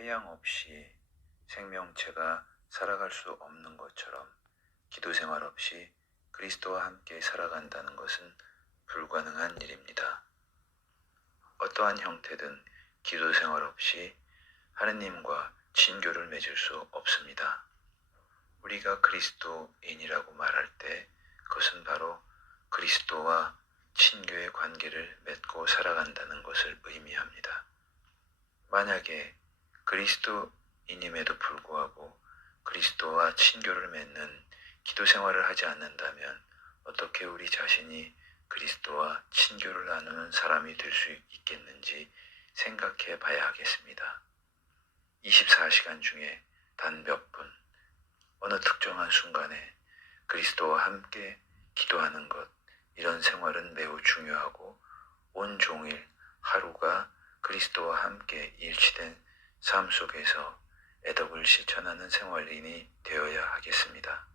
태양 없이 생명체가 살아갈 수 없는 것처럼 기도 생활 없이 그리스도와 함께 살아간다는 것은 불가능한 일입니다. 어떠한 형태든 기도 생활 없이 하느님과 친교를 맺을 수 없습니다. 우리가 그리스도인이라고 말할 때 그것은 바로 그리스도와 친교의 관계를 맺고 살아간다는 것을 의미합니다. 만약에 그리스도인임에도 불구하고 그리스도와 친교를 맺는 기도 생활을 하지 않는다면 어떻게 우리 자신이 그리스도와 친교를 나누는 사람이 될 수 있겠는지 생각해 봐야 하겠습니다. 24시간 중에 단 몇 분, 어느 특정한 순간에 그리스도와 함께 기도하는 것, 이런 생활은 매우 중요하고 온 종일 하루가 그리스도와 함께 일치된 삶 속에서 애덕을 실천하는 생활인이 되어야 하겠습니다.